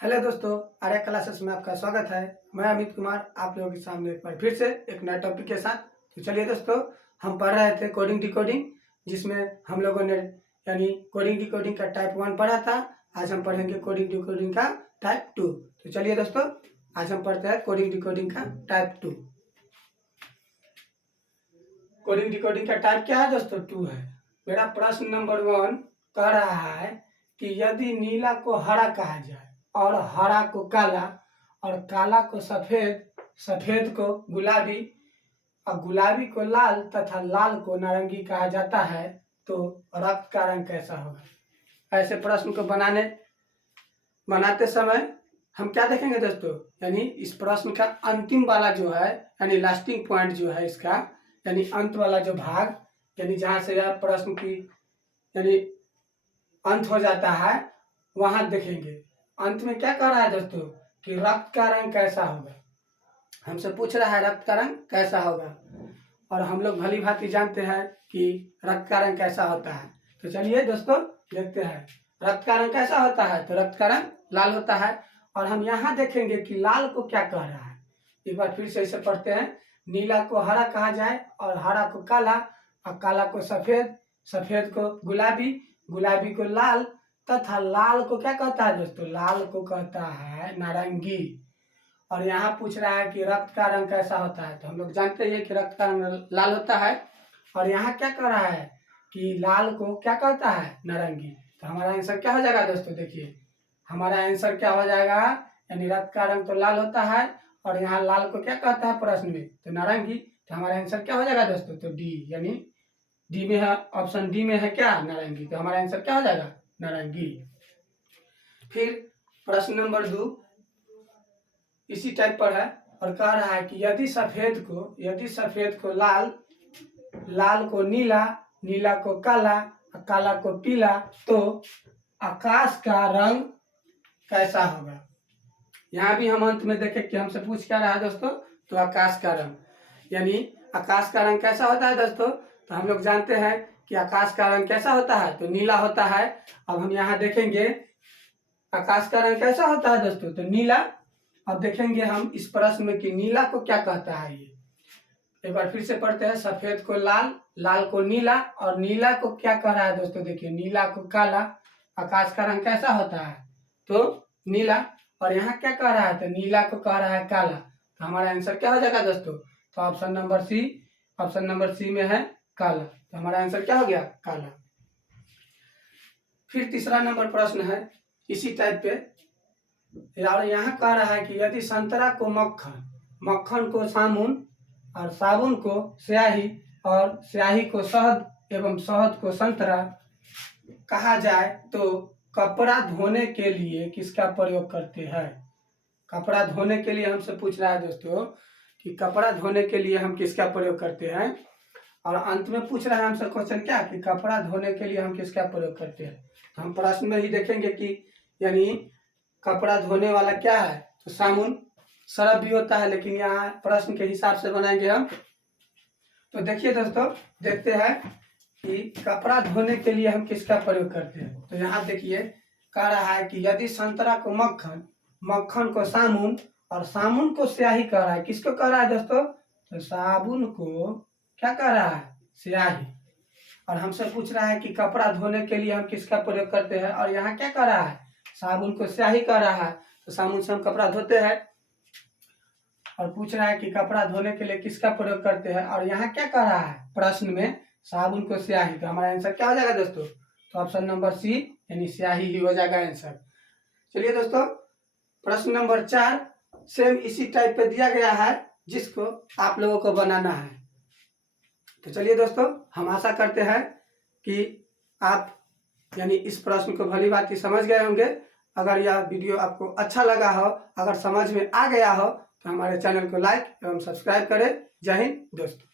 Hello दोस्तों, Arya classes में आपका स्वागत है। मैं अमित कुमार आप लोगों के सामने एक बार फिर से एक नए टॉपिक के साथ। तो चलिए दोस्तों, हम पढ़ रहे थे कोडिंग डिकोडिंग, जिसमें हम लोगों ने यानी कोडिंग डिकोडिंग का टाइप 1 पढ़ा था। आज हम पढ़ेंगे कोडिंग डिकोडिंग का टाइप 2। तो चलिए दोस्तों, आज हम पढ़ते हैं कोडिंग डिकोडिंग का टाइप 2। कोडिंग डिकोडिंग का टाइप क्या है दोस्तों? 2 है। मेरा प्रश्न नंबर 1 कह रहा है कि यदि नीला को हरा कहा जाए और हरा को काला और काला को सफेद, सफेद को गुलाबी और गुलाबी को लाल तथा लाल को नारंगी कहा जाता है, तो रक्त का रंग कैसा होगा? ऐसे प्रश्न को बनाते समय हम क्या देखेंगे दोस्तों? यानी इस प्रश्न का अंतिम वाला जो है, यानी लास्टिंग पॉइंट जो है इसका, यानी अंत वाला जो भाग, यानी जहाँ से यह प्रश्न की यानी अंत हो जाता है, वहां देखेंगे। अंत में क्या कह रहा है दोस्तों कि रक्त का रंग कैसा होगा? हमसे पूछ रहा है रक्त का रंग कैसा होगा, और हम लोग भली भांति जानते हैं कि रक्त का रंग कैसा होता है। तो चलिए दोस्तों देखते हैं रक्त का रंग कैसा होता है। तो रक्त का रंग लाल होता है, और हम यहाँ देखेंगे कि लाल को क्या कह रहा है। एक बार फिर से इसे पढ़ते हैं। नीला को हरा कहा जाए और हरा को काला और काला को सफेद, सफेद को गुलाबी, गुलाबी को लाल तथा लाल को क्या कहता है दोस्तों? लाल को कहता है नारंगी। और यहाँ पूछ रहा है कि रक्त का रंग कैसा होता है। तो हम लोग जानते हैं कि रक्त का रंग लाल होता है, और यहाँ क्या कह रहा है कि लाल को क्या कहता है? नारंगी। तो हमारा आंसर क्या हो जाएगा दोस्तों? देखिए हमारा आंसर क्या हो जाएगा, यानी रक्त का रंग तो लाल होता है और यहाँ लाल को क्या कहता है प्रश्न में? तो नारंगी। तो हमारा आंसर क्या हो जाएगा दोस्तों? तो डी, यानी डी में है, ऑप्शन डी में है क्या? नारंगी। तो हमारा आंसर क्या हो जाएगा? नारंगी। फिर प्रश्न नंबर 2 इसी टाइप पर है और कह रहा है कि यदि सफेद को लाल, लाल को नीला, नीला को काला, काला को पीला, तो आकाश का रंग कैसा होगा? यहाँ भी हम अंत में देखें कि हमसे पूछ क्या रहा है दोस्तों? तो आकाश का रंग, यानी आकाश का रंग कैसा होता है दोस्तों? तो हम लोग जानते हैं कि आकाश का रंग कैसा होता है? तो नीला होता है। अब हम यहाँ देखेंगे आकाश का रंग कैसा होता है दोस्तों? तो नीला। अब देखेंगे हम इस प्रश्न में कि नीला को क्या कहता है। ये एक बार फिर से पढ़ते हैं। सफेद को लाल, लाल को नीला, और नीला को क्या कह रहा है दोस्तों? देखिए नीला को काला। आकाश का रंग कैसा होता है? तो नीला। और यहाँ क्या कह रहा है? तो नीला को कह रहा है काला। तो हमारा आंसर क्या हो जाएगा दोस्तों? तो ऑप्शन नंबर सी में है काला। तो हमारा आंसर क्या हो गया? काला। फिर तीसरा नंबर प्रश्न है इसी टाइप पे, और यहाँ कह रहा है कि यदि संतरा को मक्खन, मक्खन को साबुन और साबुन को स्याही और स्याही को शहद एवं शहद को संतरा कहा जाए, तो कपड़ा धोने के लिए किसका प्रयोग करते हैं? कपड़ा धोने के लिए हमसे पूछ रहा है दोस्तों कि कपड़ा धोने के लिए हम किसका प्रयोग करते हैं। और अंत में पूछ रहा है हमसे क्वेश्चन क्या, कि कपड़ा धोने के लिए हम किसका प्रयोग करते हैं। तो हम प्रश्न में ही देखेंगे कि यानी कपड़ा धोने वाला क्या है? तो साबुन, सरफ भी होता है, लेकिन यहाँ प्रश्न के हिसाब से बनाएंगे हम। तो देखिए दोस्तों, देखते हैं कि कपड़ा धोने के लिए हम किसका प्रयोग करते हैं। तो यहाँ देखिए कह रहा है कि यदि संतरा को मक्खन, मक्खन को साबुन और साबुन को स्याही कह रहा है। किसको कह रहा है दोस्तों? तो साबुन को क्या कह रहा है? स्याही। और हमसे पूछ रहा है कि कपड़ा धोने के लिए हम किसका प्रयोग करते हैं, और यहाँ क्या कह रहा है? साबुन को स्याही कह रहा है। तो साबुन से हम कपड़ा धोते हैं, और पूछ रहा है कि कपड़ा धोने के लिए किसका प्रयोग करते हैं, और यहाँ क्या कह रहा है प्रश्न में? साबुन को स्याही। तो हमारा आंसर क्या हो जाएगा दोस्तों? तो ऑप्शन नंबर सी, यानी स्याही ही हो जाएगा आंसर। चलिए दोस्तों, प्रश्न नंबर 4 सेम इसी टाइप पे दिया गया है, जिसको आप लोगों को बनाना है। तो चलिए दोस्तों, हम आशा करते हैं कि आप यानी इस प्रश्न को भली भांति समझ गए होंगे। अगर यह वीडियो आपको अच्छा लगा हो, अगर समझ में आ गया हो, तो हमारे चैनल को लाइक एवं सब्सक्राइब करें। जय हिंद दोस्तों।